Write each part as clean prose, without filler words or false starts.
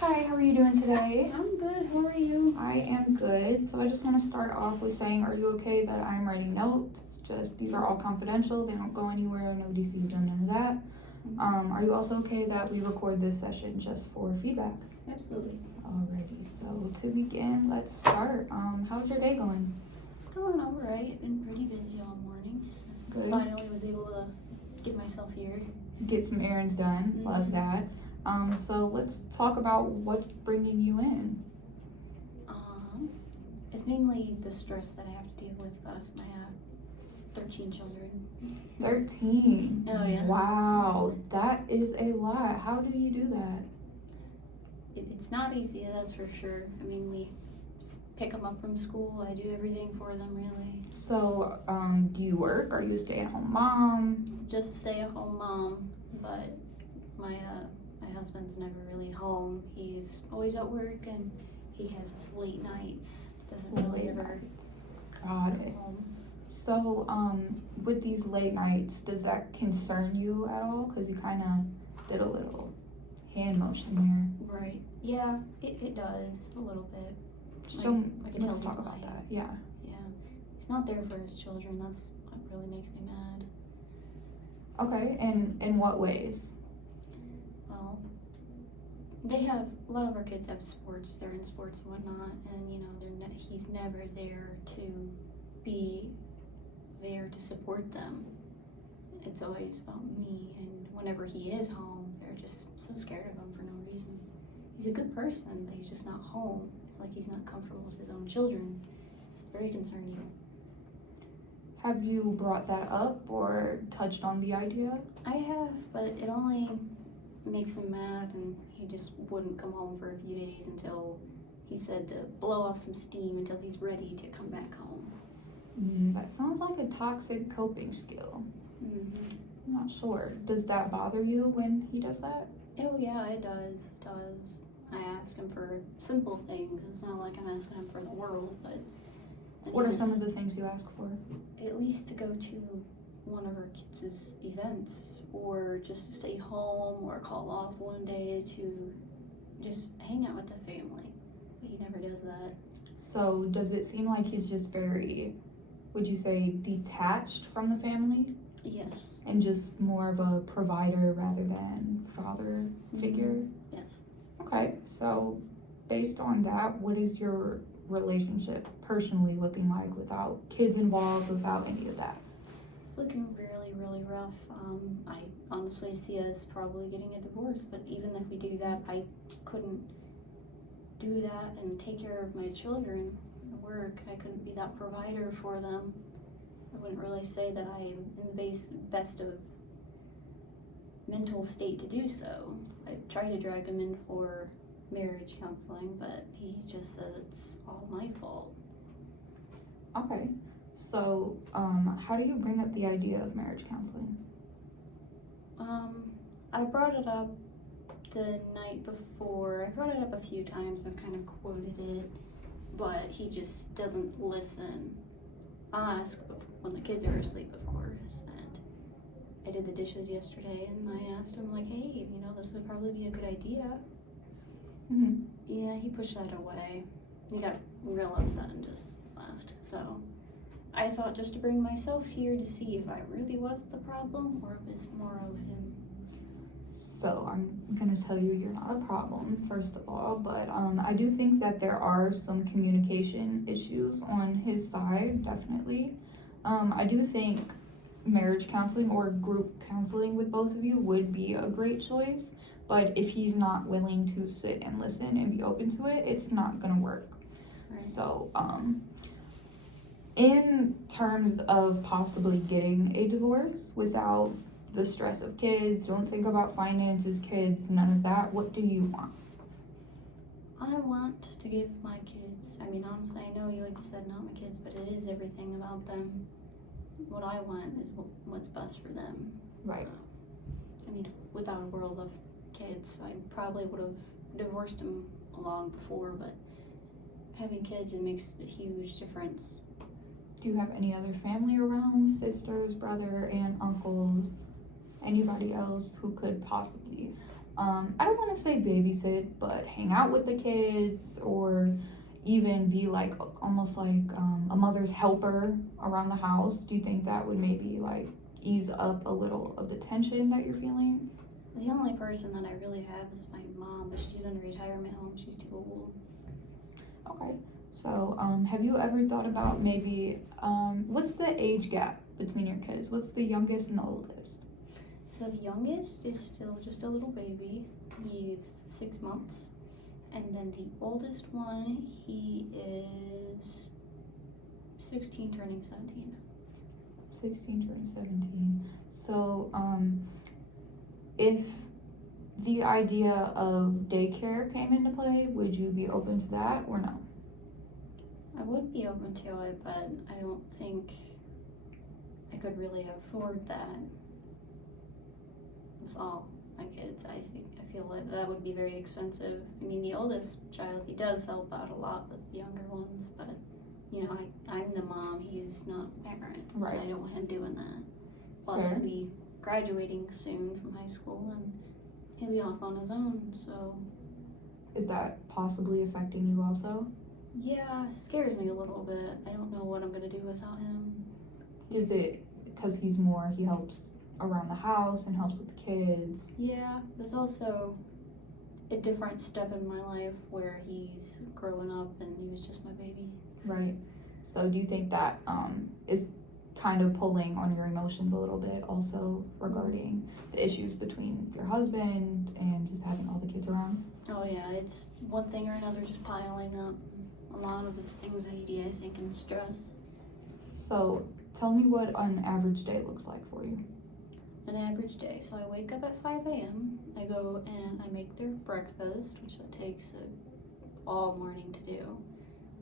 Hi, how are you doing today? I'm good. How are you? I am good. So I just want to start off with saying, are you okay that I'm writing notes? Just these are all confidential. They don't go anywhere. Nobody sees them. None of that. Are you also okay that we record this session just for feedback? Absolutely. Alrighty. So to begin, let's start. How's your day going? It's going all right. Been pretty busy all morning. Good. Finally was able to get myself here. Get some errands done. Mhm. Love that. So let's talk about what's bringing you in. It's mainly the stress that I have to deal with my 13 children. 13. Oh, yeah. Wow, that is a lot. How do you do that? It's not easy, that's for sure. I mean, we pick them up from school. I do everything for them, really. So, do you work? Are you a stay-at-home mom? Just a stay-at-home mom, but my husband's never really home. He's always at work, and he has his late nights. Doesn't really ever Got come it. home. So, with these late nights, does that concern you at all? Because you kind of did a little hand motion there. Right. Yeah, it does a little bit. So, I can tell let's he's talk about lying. that. Yeah. Yeah. He's not there for his children. That's what really makes me mad. Okay, and in what ways? Well, they have a lot of our kids have sports. They're in sports and whatnot, and he's never there to be there to support them. It's always about me, and whenever he is home, they're just so scared of him for no reason. He's a good person, but he's just not home. It's like he's not comfortable with his own children. It's very concerning. Have you brought that up or touched on the idea? I have, but it only makes him mad, and he just wouldn't come home for a few days until he said to blow off some steam until he's ready to come back home. That sounds like a toxic coping skill. Mm-hmm. I'm not sure. Does that bother you when he does that? Oh yeah, it does. It does. I ask him for simple things. It's not like I'm asking him for the world, but What are some of the things you ask for? At least to go to one of our kids' events, or just to stay home, or call off one day to just hang out with the family. But he never does that. So does it seem like he's just very, would you say, detached from the family? Yes. And just more of a provider rather than father figure? Yes. Okay, so based on that, what is your relationship personally looking like without kids involved, without any of that? It's looking really, really rough. I honestly see us probably getting a divorce, but even if we do that, I couldn't do that and take care of my children at work. I couldn't be that provider for them. I wouldn't really say that I am in the best of mental state to do so. I try to drag him in for marriage counseling, but he just says it's all my fault. Okay, so how do you bring up the idea of marriage counseling? I brought it up the night before. I brought it up a few times. I've kind of quoted it, but he just doesn't listen. I'll ask when the kids are asleep, of course, and I did the dishes yesterday, and I asked him, like, hey, this would probably be a good idea. Mm-hmm. Yeah, he pushed that away. He got real upset and just left. So I thought just to bring myself here to see if I really was the problem or if it's more of him. So I'm gonna tell you you're not a problem, first of all, but I do think that there are some communication issues on his side, definitely. I do think marriage counseling or group counseling with both of you would be a great choice, but if he's not willing to sit and listen and be open to it, it's not gonna work. Right. So in terms of possibly getting a divorce without the stress of kids, don't think about finances, kids, none of that, what do you want? I want to give my kids, honestly, I know you like you said not my kids, but it is everything about them. What I want is what's best for them. Right. Without a world of kids, I probably would have divorced him long before, but having kids, it makes a huge difference. Do you have any other family around? Sisters, brother, aunt, uncle, anybody else who could possibly I don't want to say babysit, but hang out with the kids, or even be like almost like a mother's helper around the house? Do you think that would maybe like ease up a little of the tension that you're feeling? The only person that I really have is my mom, but she's in a retirement home. She's too old. Okay. So, have you ever thought about maybe, what's the age gap between your kids? What's the youngest and the oldest? So the youngest is still just a little baby. He's 6 months. And then the oldest one, he is 16 turning 17. 16 to 17. So, if the idea of daycare came into play, would you be open to that or no? I would be open to it, but I don't think I could really afford that with all my kids. I feel like that would be very expensive. I mean, the oldest child, he does help out a lot with the younger ones, but you know, I'm the mom. He's not the parent. Right. I don't want him doing that. Plus, Fair. he'll be graduating soon from high school, and he'll be off on his own. So Is that possibly affecting you also? yeah, it scares me a little bit. I don't know what I'm gonna do without him. Is it because he helps around the house and helps with the kids? Yeah, there's also a different step in my life where he's growing up and he was just my baby. Right. So do you think that is kind of pulling on your emotions a little bit also regarding the issues between your husband and just having all the kids around? Oh yeah, it's one thing or another just piling up. A lot of anxiety, I think, and stress. So tell me what an average day looks like for you. An average day. So I wake up at 5 a.m. I go and I make their breakfast, which takes all morning to do.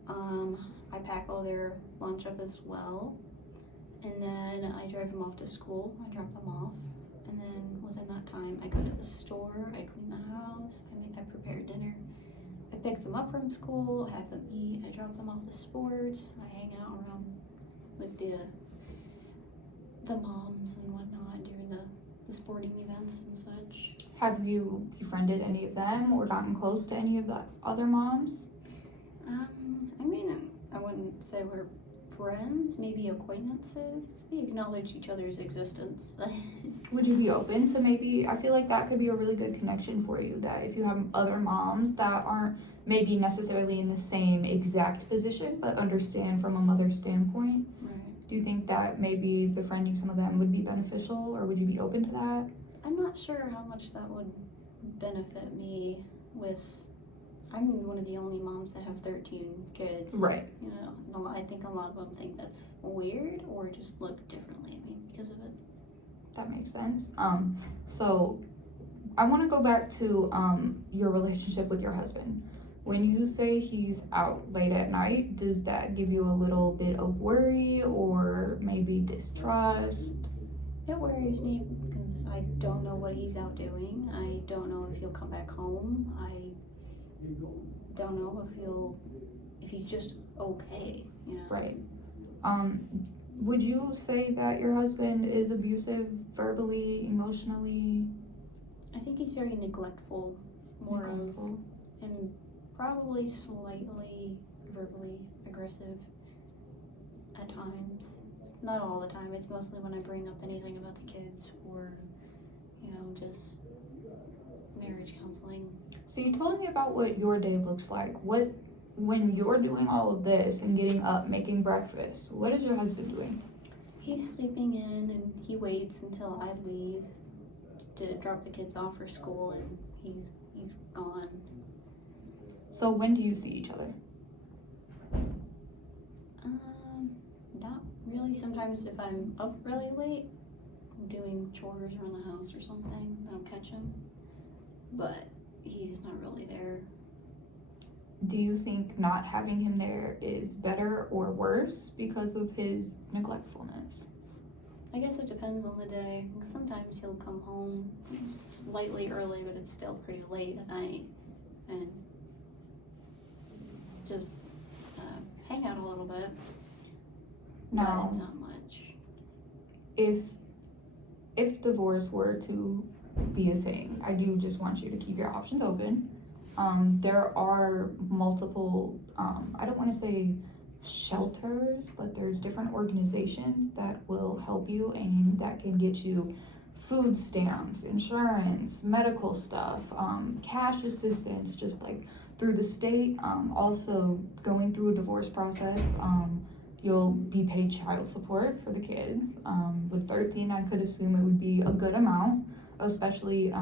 I pack all their lunch up as well. And then I drive them off to school. I drop them off. And then within that time, I go to the store. I clean the house. I prepare dinner. I pick them up from school, have them eat. I drop them off to sports. I hang out around with the moms and whatnot during the sporting events and such. Have you befriended any of them or gotten close to any of the other moms? I mean, I wouldn't say we're friends, maybe acquaintances. We acknowledge each other's existence. Would you be open to maybe, I feel like that could be a really good connection for you, that if you have other moms that aren't maybe necessarily in the same exact position but understand from a mother's standpoint, Right. do you think that maybe befriending some of them would be beneficial, or would you be open to that? I'm not sure how much that would benefit me with. I'm one of the only moms that have 13 kids. Right. You know, I think a lot of them think that's weird or just look differently at me because of it. That makes sense. So I want to go back to your relationship with your husband. When you say he's out late at night, does that give you a little bit of worry or maybe distrust? It worries me because I don't know what he's out doing. I don't know if he'll come back home. I don't know if he's just okay, you know. Right. Would you say that your husband is abusive verbally, emotionally? I think he's very neglectful, Neglectful? and probably slightly verbally aggressive at times. Not all the time. It's mostly when I bring up anything about the kids or, you know, just marriage counseling. So you told me about what your day looks like. When you're doing all of this and getting up, making breakfast, what is your husband doing? He's sleeping in and he waits until I leave to drop the kids off for school, and he's gone. So when do you see each other? Not really. Sometimes if I'm up really late, doing chores around the house or something, I'll catch him. But he's not really there. Do you think not having him there is better or worse because of his neglectfulness? I guess it depends on the day. Sometimes he'll come home slightly early, but it's still pretty late at night, and just hang out a little bit. Now, but it's not much. if divorce were to be a thing. I do just want you to keep your options open. There are multiple, I don't want to say shelters, but there's different organizations that will help you and that can get you food stamps, insurance, medical stuff, cash assistance, just like through the state. Also going through a divorce process, you'll be paid child support for the kids. With 13, I could assume it would be a good amount, especially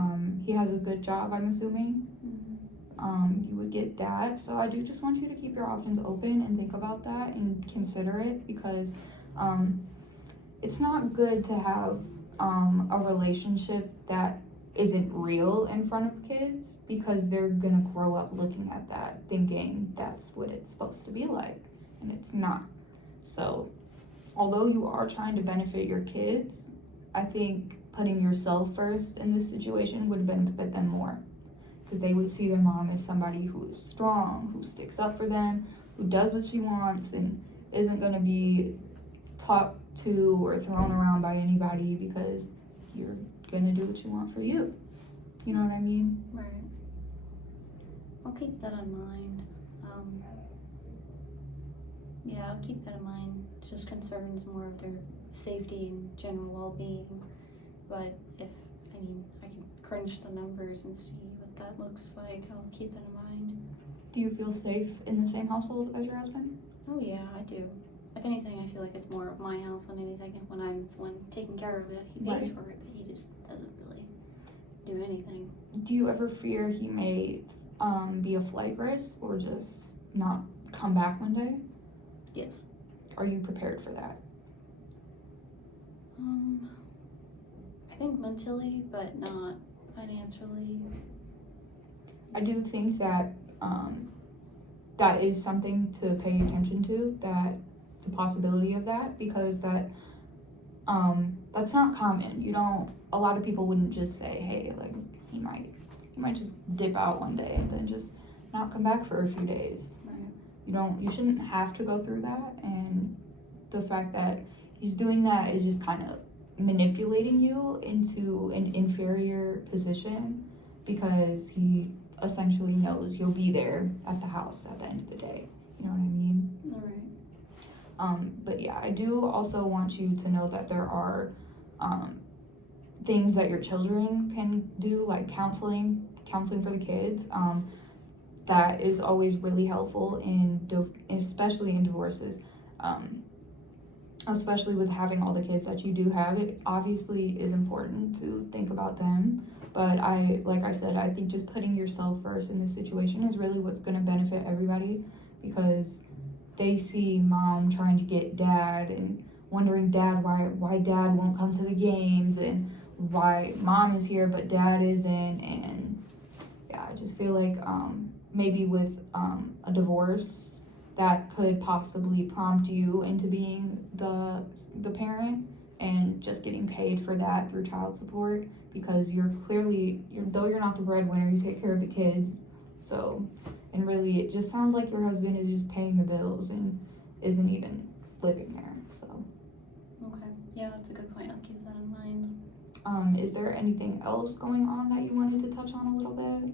he has a good job, I'm assuming. You would get that. So I do just want you to keep your options open and think about that and consider it, because it's not good to have a relationship that isn't real in front of kids, because they're gonna grow up looking at that thinking that's what it's supposed to be like, and it's not. So although you are trying to benefit your kids, I think putting yourself first in this situation would benefit them more, because they would see their mom as somebody who is strong, who sticks up for them, who does what she wants, and isn't going to be talked to or thrown around by anybody because you're going to do what you want for you. You know what I mean? Right. I'll keep that in mind. Yeah, I'll keep that in mind. It just concerns more of their safety and general well-being. But I can crunch the numbers and see what that looks like. I'll keep that in mind. Do you feel safe in the same household as your husband? Oh yeah, I do. If anything, I feel like it's more of my house than anything. And when I'm the one taking care of it, he pays for it, but he just doesn't really do anything. Do you ever fear he may be a flight risk or just not come back one day? Yes. Are you prepared for that? I think mentally, but not financially. I do think that that is something to pay attention to, that the possibility of that, because that's not common. A lot of people wouldn't just say, hey, like he might just dip out one day and then just not come back for a few days. Right. You shouldn't have to go through that, and the fact that he's doing that is just kind of manipulating you into an inferior position, because he essentially knows you'll be there at the house at the end of the day. You know what I mean? All right. But yeah, I do also want you to know that there are things that your children can do, like counseling for the kids. That is always really helpful especially in divorces. Especially with having all the kids that you do have, it obviously is important to think about them. But like I said, I think just putting yourself first in this situation is really what's going to benefit everybody, because they see mom trying to get dad and wondering why dad won't come to the games, and why mom is here but dad isn't. And yeah, I just feel like maybe with a divorce, that could possibly prompt you into being the parent and just getting paid for that through child support, because though you're not the breadwinner, you take care of the kids. So, and really it just sounds like your husband is just paying the bills and isn't even living there. So Okay. Yeah, that's a good point. I'll keep that in mind. Is there anything else going on that you wanted to touch on a little bit?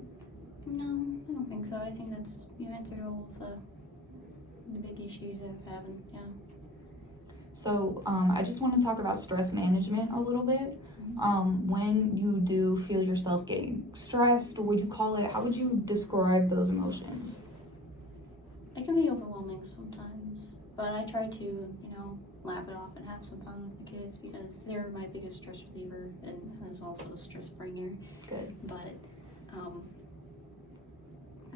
No, I don't think so. I think you answered all of the big issues that I'm having. Yeah. So I just want to talk about stress management a little bit. When you do feel yourself getting stressed, or would you call it, how would you describe those emotions? It can be overwhelming sometimes, but I try to, laugh it off and have some fun with the kids, because they're my biggest stress reliever and is also a stress bringer. Good. But I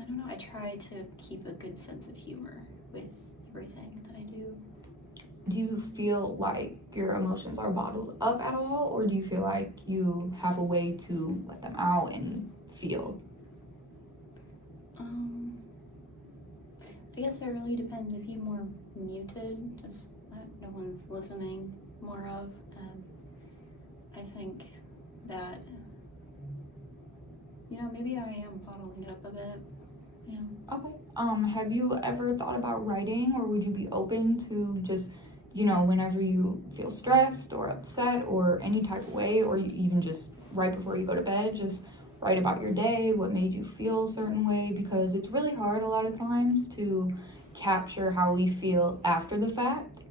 don't know, I try to keep a good sense of humor with everything that I do. Do you feel like your emotions are bottled up at all, or do you feel like you have a way to let them out and feel? I guess it really depends. If you're more muted, just that no one's listening more of, I think that, maybe I am bottling it up a bit. Yeah. Okay. Have you ever thought about writing, or would you be open to just, whenever you feel stressed or upset or any type of way, or you even just right before you go to bed, just write about your day, what made you feel a certain way, because it's really hard a lot of times to capture how we feel after the fact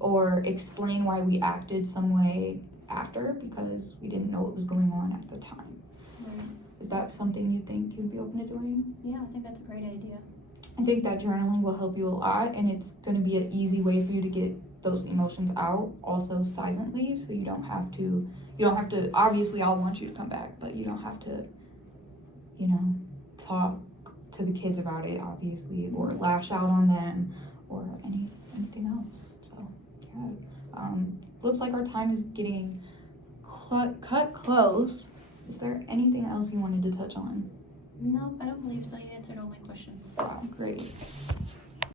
or explain why we acted some way after because we didn't know what was going on at the time. Right. Is that something you think you'd be open to doing? Yeah, I think that's a great idea. I think that journaling will help you a lot, and it's going to be an easy way for you to get those emotions out also silently, so you don't have to obviously I'll want you to come back, but you don't have to talk to the kids about it obviously or lash out on them or anything else. So yeah, looks like our time is getting cut close. Is there anything else you wanted to touch on? No, I don't believe so. You answered all my questions. Wow, great.